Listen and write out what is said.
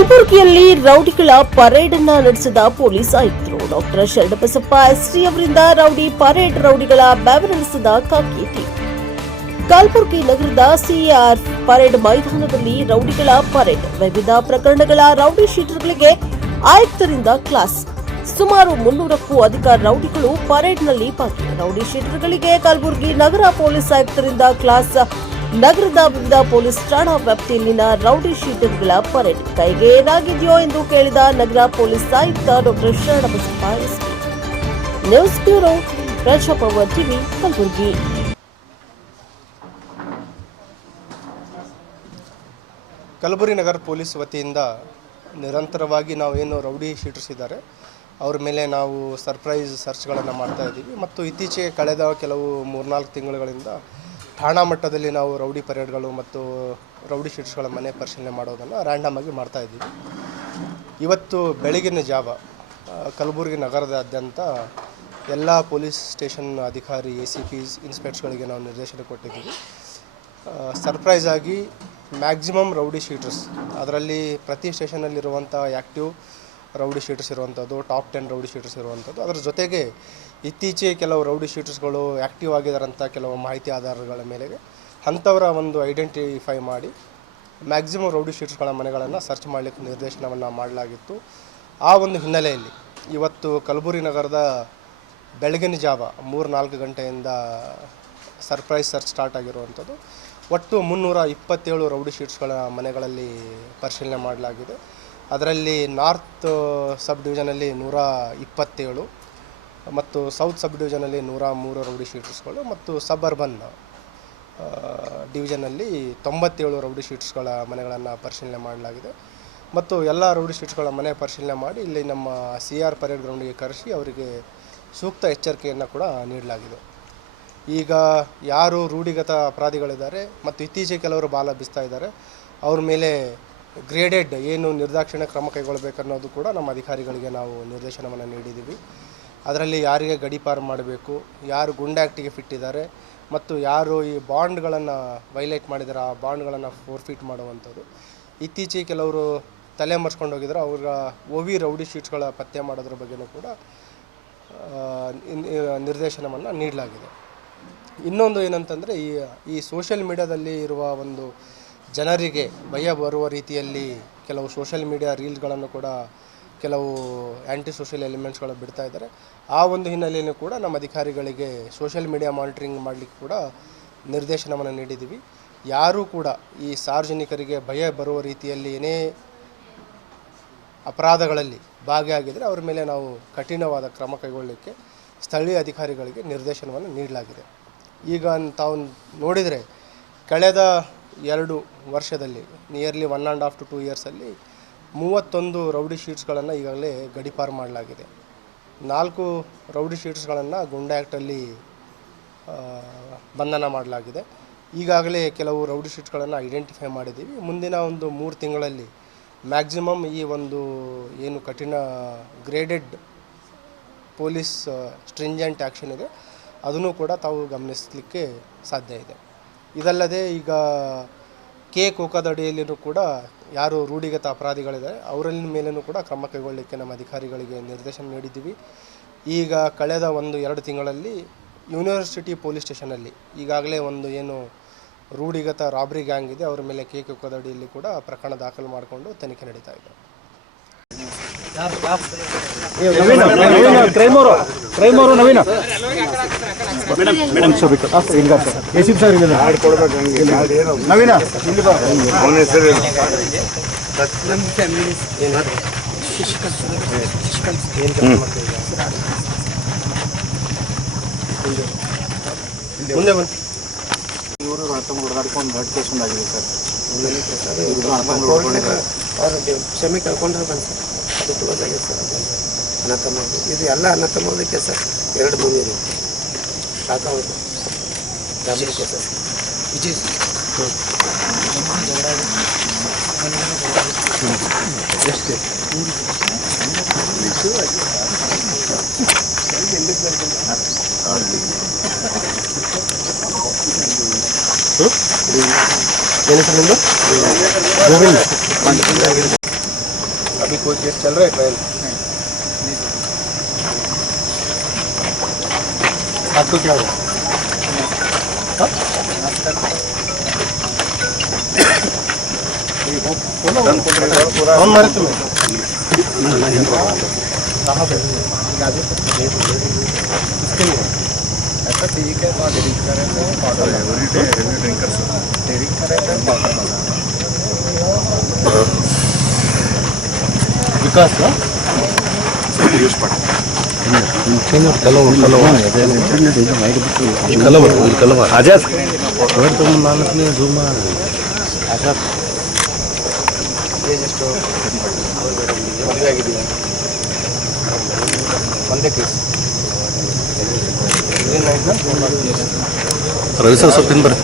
ಕಲಬುರಗಿಯಲ್ಲಿ ರೌಡಿಗಳ ಪರೇಡ್ ಅನ್ನ ನಡೆಸಿದ ಪೊಲೀಸ್ ಆಯುಕ್ತರು ಡಾಕ್ಟರ್ ಶರಣಬಸಪ್ಪ ಎಸ್ಟಿ ಅವರಿಂದ ರೌಡಿ ಪರೇಡ್ ರೌಡಿಗಳ ಬೆವರಿಳಿಸಿದ ಖಾಕಿ ಟೀಮ್. ಕಲಬುರಗಿ ನಗರದ ಸಿಆರ್ ಪರೇಡ್ ಮೈದಾನದಲ್ಲಿ ರೌಡಿಗಳ ಪರೇಡ್. ವಿವಿಧ ಪ್ರಕರಣಗಳ ರೌಡಿ ಶೀಟರ್ಗಳಿಗೆ ಆಯುಕ್ತರಿಂದ ಕ್ಲಾಸ್. ಸುಮಾರು 300ಕ್ಕೂ ಅಧಿಕ ರೌಡಿಗಳು ಪರೇಡ್ನಲ್ಲಿ ಭಾಗಿ. ರೌಡಿ ಶೀಟರ್ಗಳಿಗೆ ಕಲಬುರಗಿ ನಗರ ಪೊಲೀಸ್ ಆಯುಕ್ತರಿಂದ ಕ್ಲಾಸ್. ನಗರದ ವಿವಿಧ ಪೊಲೀಸ್ ಠಾಣಾ ವ್ಯಾಪ್ತಿಯಲ್ಲಿನ ರೌಡಿ ಶೀಟರ್ಗಳ ಪರೇಡ್. ಕೈಗೆ ಏನಾಗಿದೆಯೋ ಎಂದು ಕೇಳಿದ ನಗರ ಪೊಲೀಸ್ ಆಯುಕ್ತ doctor Sharanabasappa ST. News bureau, Praja power TV, Kalaburagi. Kalaburagi ನಗರ ಪೊಲೀಸ್ ವತಿಯಿಂದ ನಿರಂತರವಾಗಿ ನಾವೇನು ರೌಡಿ ಶೀಟರ್ಸ್ ಇದ್ದಾರೆ ಅವ್ರ ಮೇಲೆ ನಾವು ಸರ್ಪ್ರೈಸ್ ಸರ್ಚ್ಗಳನ್ನು ಮಾಡ್ತಾ ಇದ್ದೀವಿ. ಮತ್ತು ಇತ್ತೀಚೆಗೆ ಕಳೆದ ಕೆಲವು 3-4 ತಿಂಗಳುಗಳಿಂದ ಠಾಣಾ ಮಟ್ಟದಲ್ಲಿ ನಾವು ರೌಡಿ ಪರೇಡ್ಗಳು ಮತ್ತು ರೌಡಿ ಶೀಟರ್ಸ್ಗಳ ಮನೆ ಪರಿಶೀಲನೆ ಮಾಡೋದನ್ನು ರ್ಯಾಂಡಮ್ ಆಗಿ ಮಾಡ್ತಾ ಇದ್ದೀವಿ. ಇವತ್ತು ಬೆಳಗಿನ ಜಾವ ಕಲಬುರಗಿ ನಗರದಾದ್ಯಂತ ಎಲ್ಲ ಪೊಲೀಸ್ ಸ್ಟೇಷನ್ ಅಧಿಕಾರಿ, ACPs, ಇನ್ಸ್ಪೆಕ್ಟರ್ಗಳಿಗೆ ನಾವು ನಿರ್ದೇಶನ ಕೊಟ್ಟಿದ್ದೀವಿ. ಸರ್ಪ್ರೈಸ್ ಆಗಿ ಮ್ಯಾಕ್ಸಿಮಮ್ ರೌಡಿ ಶೀಟರ್ಸ್, ಅದರಲ್ಲಿ ಪ್ರತಿ ಸ್ಟೇಷನಲ್ಲಿರುವಂಥ ಆ್ಯಕ್ಟಿವ್ ರೌಡಿ ಶೀಟರ್ಸ್ ಇರುವಂಥದ್ದು, ಟಾಪ್ 10 ರೌಡಿ ಶೀಟರ್ಸ್ ಇರುವಂಥದ್ದು, ಅದರ ಜೊತೆಗೆ ಇತ್ತೀಚೆಗೆ ಕೆಲವು ರೌಡಿ ಶೀಟರ್ಸ್ಗಳು ಆ್ಯಕ್ಟಿವ್ ಆಗಿದ್ದಾರಂಥ ಕೆಲವು ಮಾಹಿತಿ ಆಧಾರಗಳ ಮೇಲೆಗೆ ಅಂಥವರ ಒಂದು ಐಡೆಂಟಿಫೈ ಮಾಡಿ ಮ್ಯಾಕ್ಸಿಮಮ್ ರೌಡಿ ಶೀಟರ್ಸ್ಗಳ ಮನೆಗಳನ್ನು ಸರ್ಚ್ ಮಾಡಲಿಕ್ಕೆ ನಿರ್ದೇಶನವನ್ನು ಮಾಡಲಾಗಿತ್ತು. ಆ ಒಂದು ಹಿನ್ನೆಲೆಯಲ್ಲಿ ಇವತ್ತು ಕಲಬುರಗಿ ನಗರದ ಬೆಳಗಿನ ಜಾವ 3-4 ಗಂಟೆಯಿಂದ ಸರ್ಪ್ರೈಸ್ ಸರ್ಚ್ ಸ್ಟಾರ್ಟ್ ಆಗಿರುವಂಥದ್ದು. ಒಟ್ಟು 327 ರೌಡಿ ಶೀಟರ್ಸ್ಗಳ ಮನೆಗಳಲ್ಲಿ ಪರಿಶೀಲನೆ ಮಾಡಲಾಗಿದೆ. ಅದರಲ್ಲಿ ನಾರ್ತ್ ಸಬ್ ಡಿವಿಷನಲ್ಲಿ 127 ಮತ್ತು ಸೌತ್ ಸಬ್ ಡಿವಿಷನಲ್ಲಿ 103 ರೌಡಿ ಶೀಟರ್ಸ್ಗಳು ಮತ್ತು ಸಬ್ ಅರ್ಬನ್ ಡಿವಿಷನಲ್ಲಿ 97 ರೌಡಿ ಶೀಟರ್ಸ್ಗಳ ಮನೆಗಳನ್ನು ಪರಿಶೀಲನೆ ಮಾಡಲಾಗಿದೆ. ಮತ್ತು ಎಲ್ಲ ರೌಡಿ ಶೀಟರ್ಸ್ಗಳ ಮನೆ ಪರಿಶೀಲನೆ ಮಾಡಿ ಇಲ್ಲಿ ನಮ್ಮ CR ಪರೇಡ್ ಗ್ರೌಂಡಿಗೆ ಕರೆಸಿ ಅವರಿಗೆ ಸೂಕ್ತ ಎಚ್ಚರಿಕೆಯನ್ನು ಕೂಡ ನೀಡಲಾಗಿದೆ. ಈಗ ಯಾರು ರೂಢಿಗತ ಅಪರಾಧಿಗಳಿದ್ದಾರೆ ಮತ್ತು ಇತ್ತೀಚೆಗೆ ಕೆಲವರು ಬಾಲ ಬೀಸ್ತಾ ಇದ್ದಾರೆ, ಅವ್ರ ಮೇಲೆ ಗ್ರೇಡೆಡ್ ಏನು ನಿರ್ದಾಕ್ಷಿಣ್ಯ ಕ್ರಮ ಕೈಗೊಳ್ಳಬೇಕನ್ನೋದು ಕೂಡ ನಮ್ಮ ಅಧಿಕಾರಿಗಳಿಗೆ ನಾವು ನಿರ್ದೇಶನವನ್ನು ನೀಡಿದ್ದೀವಿ. ಅದರಲ್ಲಿ ಯಾರಿಗೆ ಗಡೀಪಾರು ಮಾಡಬೇಕು, ಯಾರು ಗುಂಡಾ ಆ್ಯಕ್ಟಿಗೆ ಫಿಟ್ ಇದ್ದಾರೆ ಮತ್ತು ಯಾರು ಈ ಬಾಂಡ್ಗಳನ್ನು ವೈಲೇಟ್ ಮಾಡಿದ್ದಾರೆ ಆ ಬಾಂಡ್ಗಳನ್ನು ಫೋರ್ಫಿಟ್ ಮಾಡುವಂಥದ್ದು. ಇತ್ತೀಚೆಗೆ ಕೆಲವರು ತಲೆ ಮರೆಸ್ಕೊಂಡು ಹೋಗಿದ್ದಾರೆ, ಅವ್ರ OV ರೌಡಿ ಶೀಟ್ಸ್ಗಳ ಪತ್ತೆ ಮಾಡೋದ್ರ ಬಗ್ಗೆಯೂ ಕೂಡ ನಿರ್ದೇಶನವನ್ನು ನೀಡಲಾಗಿದೆ. ಇನ್ನೊಂದು ಏನಂತಂದರೆ ಈ ಸೋಷಿಯಲ್ ಮೀಡಿಯಾದಲ್ಲಿ ಇರುವ ಒಂದು ಜನರಿಗೆ ಭಯ ಬರುವ ರೀತಿಯಲ್ಲಿ ಕೆಲವು ಸೋಷಿಯಲ್ ಮೀಡಿಯಾ ರೀಲ್ಸ್ಗಳನ್ನು ಕೂಡ ಕೆಲವು ಆ್ಯಂಟಿ ಸೋಷಿಯಲ್ ಎಲಿಮೆಂಟ್ಸ್ಗಳು ಬಿಡ್ತಾ ಇದ್ದಾರೆ. ಆ ಒಂದು ಹಿನ್ನೆಲೆಯಲ್ಲೂ ಕೂಡ ನಮ್ಮ ಅಧಿಕಾರಿಗಳಿಗೆ ಸೋಷಿಯಲ್ ಮೀಡಿಯಾ ಮಾನಿಟರಿಂಗ್ ಮಾಡಲಿಕ್ಕೆ ಕೂಡ ನಿರ್ದೇಶನವನ್ನು ನೀಡಿದ್ದೀವಿ. ಯಾರೂ ಕೂಡ ಈ ಸಾರ್ವಜನಿಕರಿಗೆ ಭಯ ಬರುವ ರೀತಿಯಲ್ಲಿ ಏನೇ ಅಪರಾಧಗಳಲ್ಲಿ ಭಾಗಿಯಾಗಿದ್ದರೆ ಅವ್ರ ಮೇಲೆ ನಾವು ಕಠಿಣವಾದ ಕ್ರಮ ಕೈಗೊಳ್ಳಲಿಕ್ಕೆ ಸ್ಥಳೀಯ ಅಧಿಕಾರಿಗಳಿಗೆ ನಿರ್ದೇಶನವನ್ನು ನೀಡಲಾಗಿದೆ. ಈಗ ತಾವು ನೋಡಿದರೆ ಕಳೆದ 2 ವರ್ಷದಲ್ಲಿ ನಿಯರ್ಲಿ 1.5 to 2 ಇಯರ್ಸಲ್ಲಿ 31 ರೌಡಿ ಶೀಟ್ಸ್ಗಳನ್ನು ಈಗಾಗಲೇ ಗಡೀಪಾರು ಮಾಡಲಾಗಿದೆ. 4 ರೌಡಿ ಶೀಟ್ಸ್ಗಳನ್ನು ಗುಂಡಾ ಆ್ಯಕ್ಟಲ್ಲಿ ಬಂಧನ ಮಾಡಲಾಗಿದೆ. ಈಗಾಗಲೇ ಕೆಲವು ರೌಡಿ ಶೀಟ್ಸ್ಗಳನ್ನು ಐಡೆಂಟಿಫೈ ಮಾಡಿದ್ದೀವಿ. ಮುಂದಿನ ಒಂದು 3 ತಿಂಗಳಲ್ಲಿ ಮ್ಯಾಕ್ಸಿಮಮ್ ಈ ಒಂದು ಏನು ಕಠಿಣ ಗ್ರೇಡೆಡ್ ಪೊಲೀಸ್ ಸ್ಟ್ರಿಂಜೆಂಟ್ ಆ್ಯಕ್ಷನ್ ಇದೆ ಅದನ್ನು ಕೂಡ ತಾವು ಗಮನಿಸಲಿಕ್ಕೆ ಸಾಧ್ಯ ಇದೆ. ಇದಲ್ಲದೆ ಈಗ ಕೋಕಾದ ಅಡಿಯಲ್ಲಿಯೂ ಕೂಡ ಯಾರು ರೂಢಿಗತ ಅಪರಾಧಿಗಳಿದ್ದಾರೆ ಅವರಲ್ಲಿ ಮೇಲೂ ಕೂಡ ಕ್ರಮ ಕೈಗೊಳ್ಳಲಿಕ್ಕೆ ನಮ್ಮ ಅಧಿಕಾರಿಗಳಿಗೆ ನಿರ್ದೇಶನ ನೀಡಿದ್ದೀವಿ. ಈಗ ಕಳೆದ 1-2 ತಿಂಗಳಲ್ಲಿ ಯೂನಿವರ್ಸಿಟಿ ಪೊಲೀಸ್ ಸ್ಟೇಷನಲ್ಲಿ ಈಗಾಗಲೇ ಒಂದು ಏನು ರೂಢಿಗತ ರಾಬ್ರಿ ಗ್ಯಾಂಗ್ ಇದೆ ಅವರ ಮೇಲೆ ಕೋಕಾದ ಅಡಿಯಲ್ಲಿ ಕೂಡ ಪ್ರಕರಣ ದಾಖಲು ಮಾಡಿಕೊಂಡು ತನಿಖೆ ನಡೀತಾ ಇದೆ. ಮುಂದೆ ಬನ್ನಿ. ಇವರು ಹೊಡೆದಾಡ್ಕೊಂಡು ಬ್ಲಡ್ ಕೇಸ್ ಆಗಿದೆ ಸರ್. ಕ್ಷಮೆ ಕಳ್ಕೊಂಡ್ರೆ ಬಂದು ಸರ್ ಅದು ಕ್ಲೋಸ್ ಆಗಿದೆ ಸರ್. ಅನಾಥ ಮಾಡೋದು ಇದು ಎಲ್ಲ ಅನಾಥ ಮಾಡೋದಕ್ಕೆ ಸರ್ 2 ಭೂಮಿ ಇದೆ ಸಾಕಾಗುತ್ತೆ ಫ್ಯಾಮಿಲಿಗೆ ಸರ್. ವಿಜಯ್ ಎಷ್ಟು ಏನು ಸರ್ ನಿಮ್ಮದು? अभी कोई केस चल रहा है ट्रायल? आपको क्या हुआ? कौन मारे तुम्हें? कहाँ पे? किसके लिए? ऐसा ठीक है तो ड्रिंक कर रहे थे पाउडर ड्रिंकर से ड्रिंक कर रहे थे पाउडर विकास ना? यूज पड़ा आजाद तुम नानक ने झूमा आजाद ಎಷ್ಟು ಮದುವೆ ಆಗಿದೆಯಾ ಒಂದೇ ಕೇಸ್ ರವಿ ಸರ್ ಸ್ವಲ್ಪ ತಿನ್ ಬರ್ರಿ